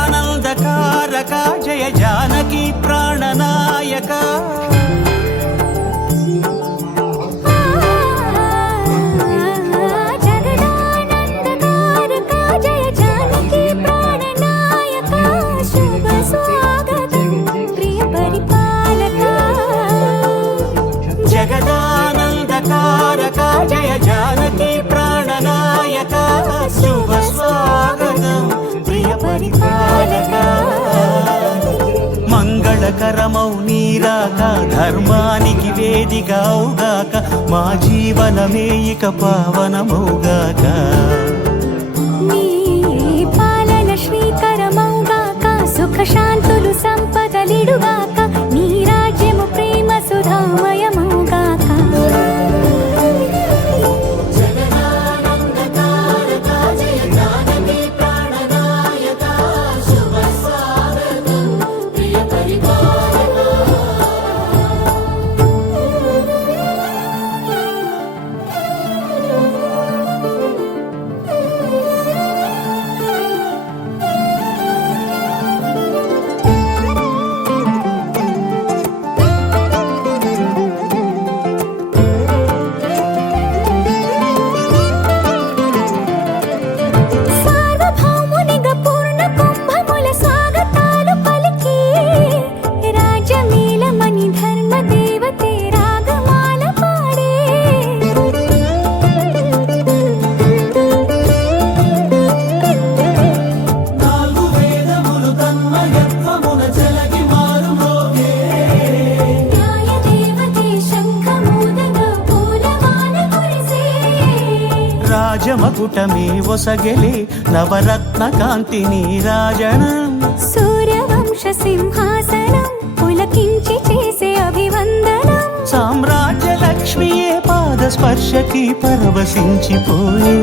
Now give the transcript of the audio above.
జగదానందకారక జయ జానకి ప్రాణనాయక జగదానందకారక జయ జానకి ప్రాణనాయక శుభ స్వాగతం ప్రియ పరిపాలక జగదానందకారక జయ జానకి ప్రాణనాయక శుభ స్వాగతం ప్రియ పరిపాలక మంగళకరమౌ నీరాక ధర్మానికి వేదికవుగాక మా జీవనమే ఇక పావనమౌగాక నీ పాలన శ్రీకరమౌగాక సుఖ శాంతులు సంపదలిడుగాక నీ రాజ్యము ప్రేమ సుధామయమౌగాక సార్వభౌమునిగా పూర్ణ కుంభముల స్వాగతాలు పలికి రాజమేళమణి ధర్మ దేవతే రాగమాల పాడే నాలుగు వేదములు తన్మయత్వమున చెలగి మారుమోగే న్యాయ దేవతే శంఖమూదగా పూలవాన కురిసే రాజమకుటమే ఒసగెలే నవరత్న కాంతి నీరాజనం సూర్యవంశ సింహాసనం పులకించి చేసే అభివందనం సామ్రాజ్య లక్ష్మియే పాద స్పర్శకి పరవశించిపోయే